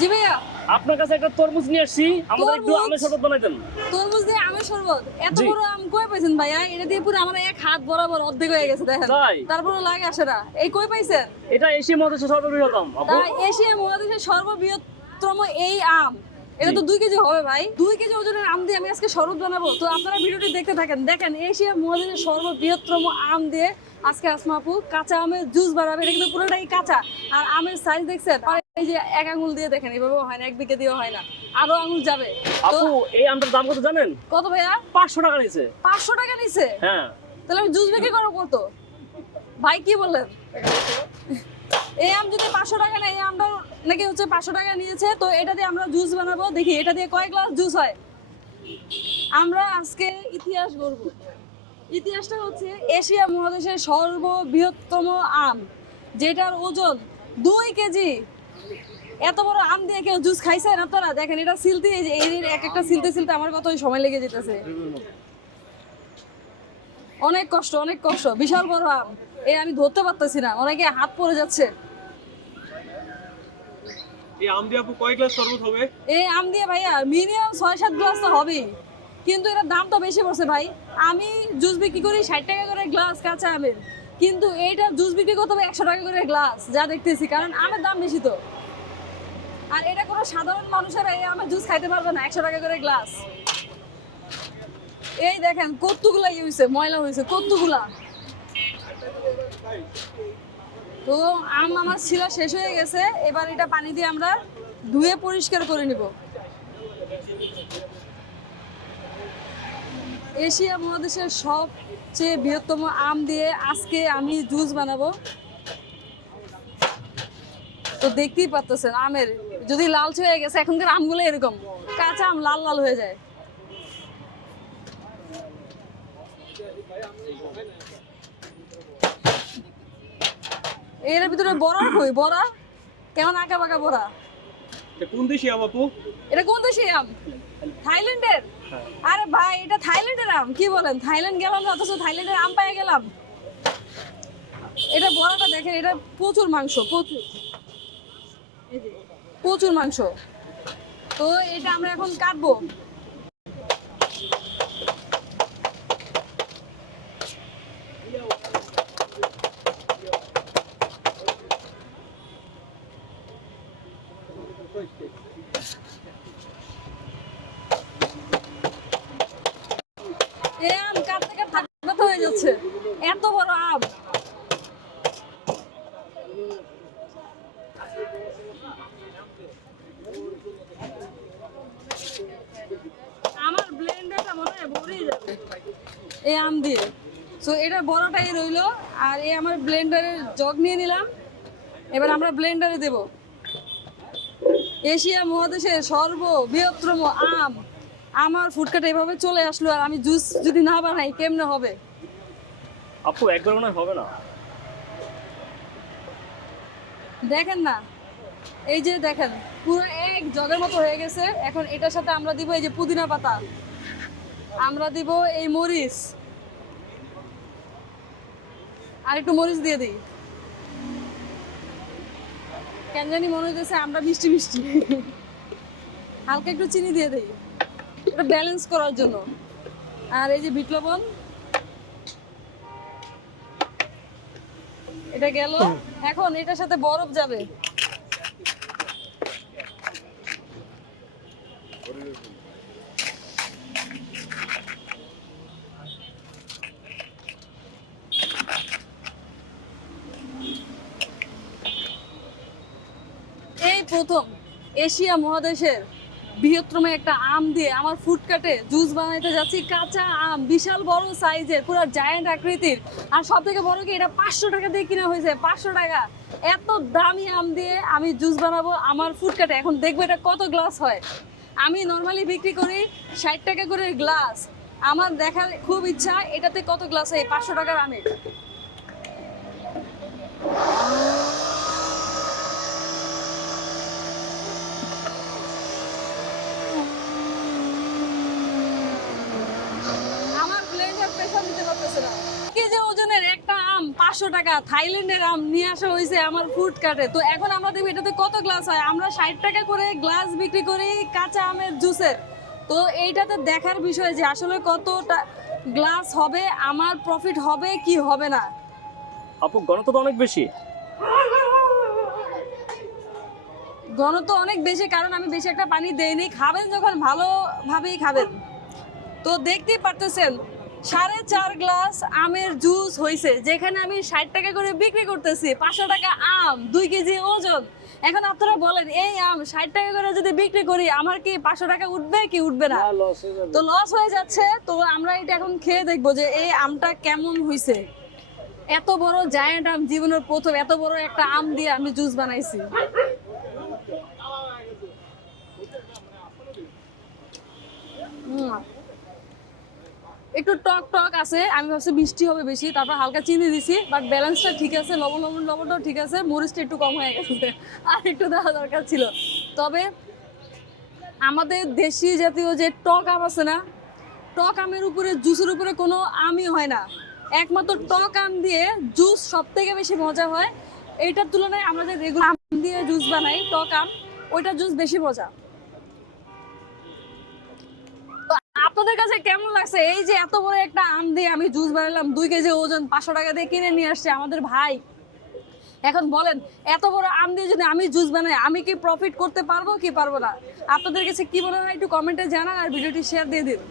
জি ভাইয়া। আপনার কাছে একটা তরমুজ নিয়ে আসছি, আমাদের একটু তরমুজ? আমের শরবত বানাই দেন। তরমুজ দিয়ে আমের শরবত? এত জি। বড় আম কই পাইছেন ভাইয়া? এটা দিয়ে পুরো আমার এক হাত বরাবর অর্ধেক হয়ে গেছে দেখেন। তাই? তারপরে লাগে আসে না। এই কই পাইছেন? এটা এশিয়া মহাদেশের সর্ববৃহৎ আম আপু। তাই এশিয়া মহাদেশের সর্ববৃহত্তম এই আম। এটা জি। তো 2 কেজি হবে ভাই। 2 কেজি ওজনের আম দিয়ে আমি আজকে শরবত বানাবো। তো আপনারা ভিডিওটি দেখতে থাকেন। দেখেন এশিয়া মহাদেশের সর্ববৃহত্তম আম দিয়ে আজকে আসমা আপু কাঁচা আমের জুস বানাবে। এটা কিন্তু পুরোটাই কাঁচা। আর আমের সাইজ দেখছেন? আর এই যে এক আঙ্গুল দিয়ে দেখেন, এভাবে হয় না, এক বিঘা দিয়েও হয় না। আরো আঙ্গুল যাবে। তো আপু এই আমটার দাম কত জানেন? কত ভাইয়া? 500 টাকা নিছে। 500 টাকা নিছে? হ্যাঁ। তাহলে আমি জুস বিক্রি করবো কত? ভাই কি বললেন? এই আম যদি 500 টাকা নেয়, এই আমটা নাকি হচ্ছে 500 টাকা নিয়েছে। তো এটা দিয়ে আমরা জুস বানাবো, দেখি এটা দিয়ে কয় গ্লাস জুস হয়। আমরা আজকে ইতিহাস গড়ব। ইতিহাসটা হচ্ছে এশিয়া মহাদেশের সর্ববৃহত্তম আম, যেটার ওজন 2 কেজি। এত বড় আম দিয়ে কেউ জুস খাইছেন আপনারা? দেখেন এটা সিলতে, এই যে এর এক একটা সিলতে সিলতে আমার কতই সময় লেগে যেতেছে। অনেক কষ্ট, অনেক কষ্ট। বিশাল বড় আম, এই আমি ধরতে পারতেছি না, অনেকে হাত পড়ে যাচ্ছে। এই আম দিয়ে আপু কয় গ্লাস শরবত হবে? এই আম দিয়ে ভাইয়া মিনিমাম 6-7 গ্লাস তো হবেই, কিন্তু এটার দাম তো বেশি পড়ছে ভাই। আমি জুস বিক্রি করি 60 টাকা করে গ্লাস কাঁচা আমের, কিন্তু এইটা জুস বিক্রি করতে হবে 100 টাকা করে গ্লাস, যা দেখতেছি, কারণ আমের দাম বেশি তো। আর এটা কোনো সাধারণ মানুষেরা এই আমের জুস খাইতে পারবে না 100 টাকা করে গ্লাস। এই দেখেন কতগুলা হয়েছে, ময়লা হয়েছে কতগুলা। তো আম আমার ছিলা শেষ হয়ে গেছে, এবার এটা পানি দিয়ে আমরা ধুয়ে পরিষ্কার করে নিব। এশিয়া মহাদেশের সবচেয়ে বৃহত্তম আম দিয়ে আজকে আমি জুস বানাবো। তো দেখতেই পাচ্ছেন আমের যদি লালচে হয়ে গেছে, এখনকার আমগুলো এরকম কাঁচা আম লাল লাল হয়ে যায়। এর ভিতরে বড়া কই, বড়া কেমন আঁকা বাঁকা বড়া। এটা কোন দেশি আম আপু? এটা কোন দেশের আম? থাইল্যান্ডের? আরে ভাই এটা থাইল্যান্ডের আম, কি বলেন? থাইল্যান্ড গেলাম না, অথচ থাইল্যান্ডের আম পেয়ে গেলাম। এটা বড়াটা দেখেন, এটা প্রচুর মাংস, প্রচুর, এই যে, প্রচুর মাংস। তো এটা আমরা এখন কাটবো। এই আম কাটতে কাটতে হাত ব্যথা হয়ে যাচ্ছে, এত বড় আম। আমার ব্লেন্ডারটা মনে হয় ভরেই যাবে এই আম দিয়ে। সো এটা বড়টাই রইলো, আর এই আমার ব্লেন্ডারের জগ নিয়ে নিলাম। এবার আমরা ব্লেন্ডারে দেব। এশিয়া মহাদেশের সর্ববৃহত্তম আম আমার ফুডকার্টে এভাবে চলে আসলো, আর আমি জুস যদি না বানাই কেমনে হবে? আপু একবার মনে হয় হবে না। দেখেন না, এই যে দেখেন পুরো এক জগের মতো হয়ে গেছে। এখন এটার সাথে আমরা দিব এই যে পুদিনা পাতা, আমরা দিব এই মরিচ, আর একটু মরিচ দিয়ে দিই। কেন জানি মনে হইতেছে আমরা মিষ্টি মিষ্টি। হালকা একটু চিনি দিয়ে দিই, এটা ব্যালেন্স করার জন্য। আর এই যে বিট লবণ, এটা গেল। এখন এটার সাথে বরফ যাবে। এই প্রথম এশিয়া মহাদেশের বৃহত্তম একটা আম দিয়ে আমার ফুডকার্টে জুস বানাইতে যাচ্ছি। কাঁচা আম, বিশাল বড় সাইজের, পুরো জায়ান্ট আকৃতির। আর সব থেকে বড় কি, এটা 500 টাকা দিয়ে কিনা হয়েছে, 500 টাকা। এত দামি আম দিয়ে আমি জুস বানাবো আমার ফুডকার্টে। এখন দেখবো এটা কত গ্লাস হয়। আমি নর্মালি বিক্রি করি 60 টাকা করে গ্লাস। আমার দেখার খুব ইচ্ছা এটাতে কত গ্লাস হয় 500 টাকার আমে। আমার ব্লেন্ডার প্রেসার দিতে পারতেছে না। কেজি ওজনের একটা আম 500 টাকা থাইল্যান্ডের আম নিয়ে আসা হয়েছে আমার ফুড কার্টে। তো এখন আমরা দেখবো এটাতে কত গ্লাস হয়। আমরা 60 টাকা করে গ্লাস বিক্রি করি কাঁচা আমের জুসের। তো এইটাতে দেখার বিষয় যে আসলে কতটা গ্লাস হবে, আমার প্রফিট হবে কি হবে না। আপু ঘনত্ব তো অনেক বেশি। ঘনত্ব অনেক বেশি, কারণ আমি বেশি একটা পানি দেইনি। খাবেন যখন ভালোভাবেই খাবেন। তো দেখতেই পারতেছেন 4.5 গ্লাস আমের জুস হয়েছে, যেখানে আমি 60 টাকা করে বিক্রি করতেছি। 500 টাকা আম, 2 কেজি ওজন। এখন আপনারা বলেন এই আম 60 টাকা করে যদি বিক্রি করি আমার কি 500 টাকা উঠবে কি উঠবে না? তো লস হয়ে যাচ্ছে। তো আমরা এটা এখন খেয়ে দেখবো যে এই আমটা কেমন হয়েছে। এত বড় জায়ান্ট আম, জীবনের প্রথম এত বড় একটা আম দিয়ে আমি জুস বানাইছি। একটু টক টক আছে, আমি ভাবছি মিষ্টি হবে বেশি, তারপর হালকা চিনি দিছি, বাট ব্যালেন্সটা ঠিক আছে। লবণটাও ঠিক আছে, মরিচটা একটু কম হয়ে গেছে, আর একটু দেওয়া দরকার ছিল। তবে আমাদের দেশি জাতীয় যে টক আম আছে না, টক আমের উপরে জুসের উপরে কোনো আমই হয় না। একমাত্র টক আম দিয়ে জুস সব থেকে বেশি মজা হয়। এইটার তুলনায় আমরা যে রেগুলার আম দিয়ে জুস বানাই টক আম, ওইটার জুস বেশি মজা। আপনাদের কাছে কেমন লাগছে এই যে এত বড় একটা আম দিয়ে আমি জুস বানালাম, 2 কেজি ওজন, 500 টাকা দিয়ে কিনে নিয়ে আসছে আমাদের ভাই। এখন বলেন এত বড় আম দিয়ে যদি আমি জুস বানাই আমি কি প্রফিট করতে পারবো কি পারবো না? আপনাদের কাছে কি মনে হয় একটু কমেন্টে জানান, আর ভিডিওটি শেয়ার দিয়ে দিন।